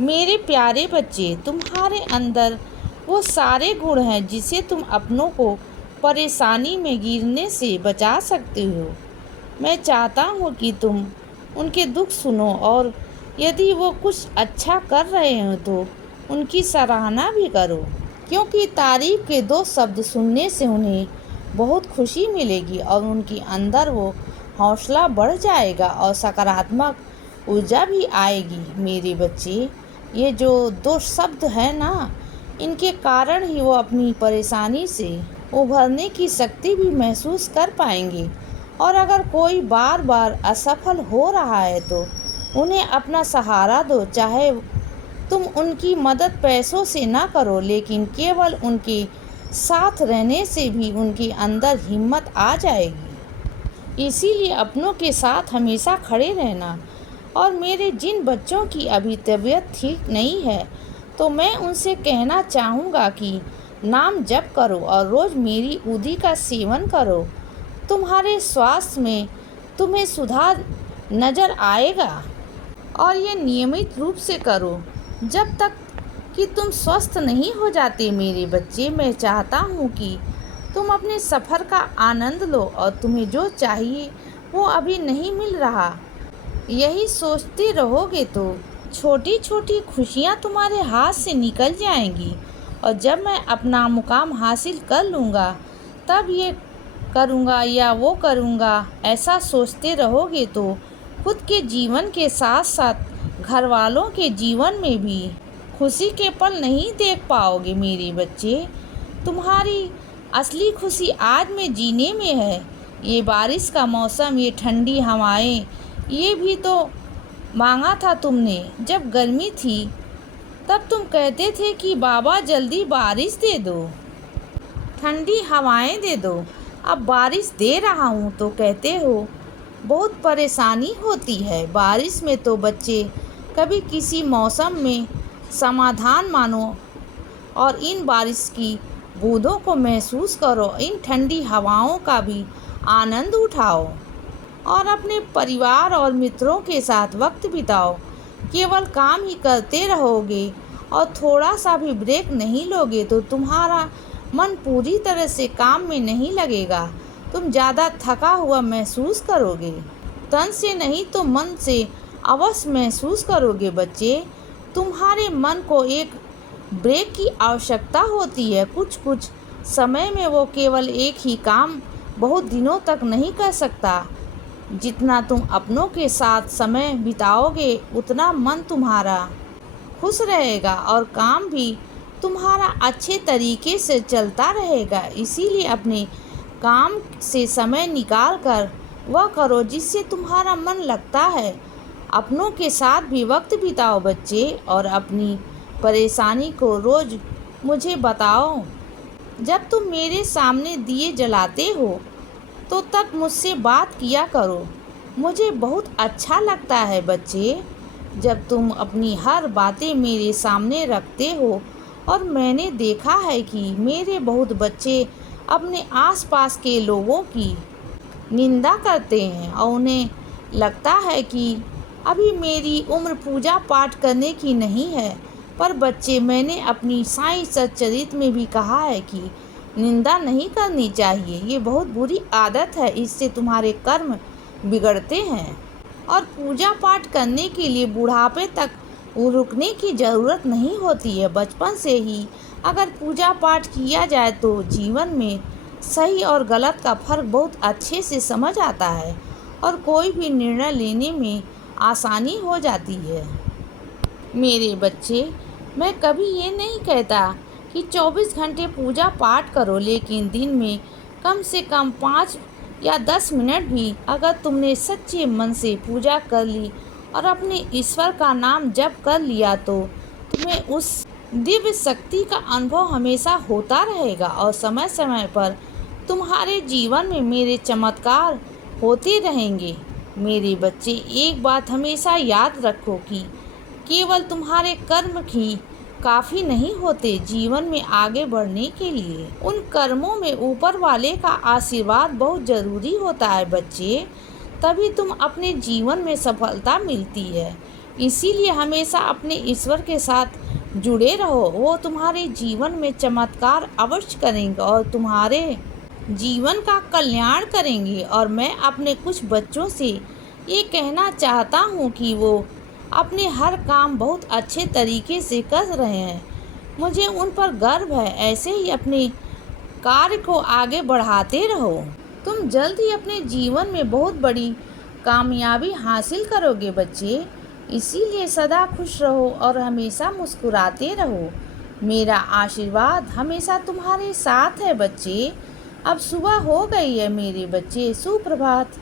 मेरे प्यारे बच्चे, तुम्हारे अंदर वो सारे गुण हैं जिसे तुम अपनों को परेशानी में गिरने से बचा सकते हो। मैं चाहता हूँ कि तुम उनके दुख सुनो और यदि वो कुछ अच्छा कर रहे हो तो उनकी सराहना भी करो, क्योंकि तारीफ के दो शब्द सुनने से उन्हें बहुत खुशी मिलेगी और उनके अंदर वो हौसला बढ़ जाएगा और सकारात्मक ऊर्जा भी आएगी। मेरे बच्चे, ये जो दो शब्द है ना, इनके कारण ही वो अपनी परेशानी से उभरने की शक्ति भी महसूस कर पाएंगे। और अगर कोई बार बार असफल हो रहा है तो उन्हें अपना सहारा दो। चाहे तुम उनकी मदद पैसों से ना करो, लेकिन केवल उनके साथ रहने से भी उनके अंदर हिम्मत आ जाएगी। इसीलिए अपनों के साथ हमेशा खड़े रहना। और मेरे जिन बच्चों की अभी तबीयत ठीक नहीं है तो मैं उनसे कहना चाहूँगा कि नाम जप करो और रोज़ मेरी उदी का सेवन करो। तुम्हारे स्वास्थ्य में तुम्हें सुधार नज़र आएगा। और ये नियमित रूप से करो जब तक कि तुम स्वस्थ नहीं हो जाते। मेरे बच्चे, मैं चाहता हूँ कि तुम अपने सफ़र का आनंद लो और तुम्हें जो चाहिए वो अभी नहीं मिल रहा, यही सोचते रहोगे तो छोटी छोटी खुशियाँ तुम्हारे हाथ से निकल जाएंगी। और जब मैं अपना मुकाम हासिल कर लूँगा तब ये करूँगा या वो करूँगा, ऐसा सोचते रहोगे तो खुद के जीवन के साथ साथ घर वालों के जीवन में भी खुशी के पल नहीं देख पाओगे। मेरे बच्चे, तुम्हारी असली खुशी आज में जीने में है। ये बारिश का मौसम, ये ठंडी हवाएं, ये भी तो मांगा था तुमने। जब गर्मी थी तब तुम कहते थे कि बाबा जल्दी बारिश दे दो, ठंडी हवाएं दे दो। अब बारिश दे रहा हूँ तो कहते हो बहुत परेशानी होती है। बारिश में तो बच्चे कभी किसी मौसम में समाधान मानो और इन बारिश की बूंदों को महसूस करो, इन ठंडी हवाओं का भी आनंद उठाओ और अपने परिवार और मित्रों के साथ वक्त बिताओ। केवल काम ही करते रहोगे और थोड़ा सा भी ब्रेक नहीं लोगे तो तुम्हारा मन पूरी तरह से काम में नहीं लगेगा। तुम ज़्यादा थका हुआ महसूस करोगे, तन से नहीं तो मन से अवश्य महसूस करोगे। बच्चे, तुम्हारे मन को एक ब्रेक की आवश्यकता होती है। कुछ समय में वो केवल एक ही काम बहुत दिनों तक नहीं कर सकता। जितना तुम अपनों के साथ समय बिताओगे उतना मन तुम्हारा खुश रहेगा और काम भी तुम्हारा अच्छे तरीके से चलता रहेगा। इसीलिए अपने काम से समय निकाल कर वह करो जिससे तुम्हारा मन लगता है। अपनों के साथ भी वक्त बिताओ बच्चे, और अपनी परेशानी को रोज़ मुझे बताओ। जब तुम मेरे सामने दिए जलाते हो तो तब मुझसे बात किया करो, मुझे बहुत अच्छा लगता है। बच्चे, जब तुम अपनी हर बातें मेरे सामने रखते हो, और मैंने देखा है कि मेरे बहुत बच्चे अपने आसपास के लोगों की निंदा करते हैं और उन्हें लगता है कि अभी मेरी उम्र पूजा पाठ करने की नहीं है। पर बच्चे, मैंने अपनी साईं सच्चरित्र में भी कहा है कि निंदा नहीं करनी चाहिए। ये बहुत बुरी आदत है, इससे तुम्हारे कर्म बिगड़ते हैं। और पूजा पाठ करने के लिए बुढ़ापे तक रुकने की ज़रूरत नहीं होती है। बचपन से ही अगर पूजा पाठ किया जाए तो जीवन में सही और गलत का फ़र्क बहुत अच्छे से समझ आता है और कोई भी निर्णय लेने में आसानी हो जाती है। मेरे बच्चे, मैं कभी ये नहीं कहता कि 24 घंटे पूजा पाठ करो, लेकिन दिन में कम से कम 5 या 10 मिनट भी अगर तुमने सच्चे मन से पूजा कर ली और अपने ईश्वर का नाम जप कर लिया तो तुम्हें उस दिव्य शक्ति का अनुभव हमेशा होता रहेगा और समय समय पर तुम्हारे जीवन में मेरे चमत्कार होते रहेंगे। मेरे बच्चे, एक बात हमेशा याद रखो कि केवल तुम्हारे कर्म ही काफ़ी नहीं होते जीवन में आगे बढ़ने के लिए। उन कर्मों में ऊपर वाले का आशीर्वाद बहुत ज़रूरी होता है बच्चे, तभी तुम अपने जीवन में सफलता मिलती है। इसीलिए हमेशा अपने ईश्वर के साथ जुड़े रहो। वो तुम्हारे जीवन में चमत्कार अवश्य करेंगे और तुम्हारे जीवन का कल्याण करेंगे। और मैं अपने कुछ बच्चों से ये कहना चाहता हूँ कि वो अपने हर काम बहुत अच्छे तरीके से कर रहे हैं। मुझे उन पर गर्व है। ऐसे ही अपने कार्य को आगे बढ़ाते रहो। तुम जल्द ही अपने जीवन में बहुत बड़ी कामयाबी हासिल करोगे बच्चे। इसीलिए सदा खुश रहो और हमेशा मुस्कुराते रहो। मेरा आशीर्वाद हमेशा तुम्हारे साथ है बच्चे। अब सुबह हो गई है मेरे बच्चे। सुप्रभात।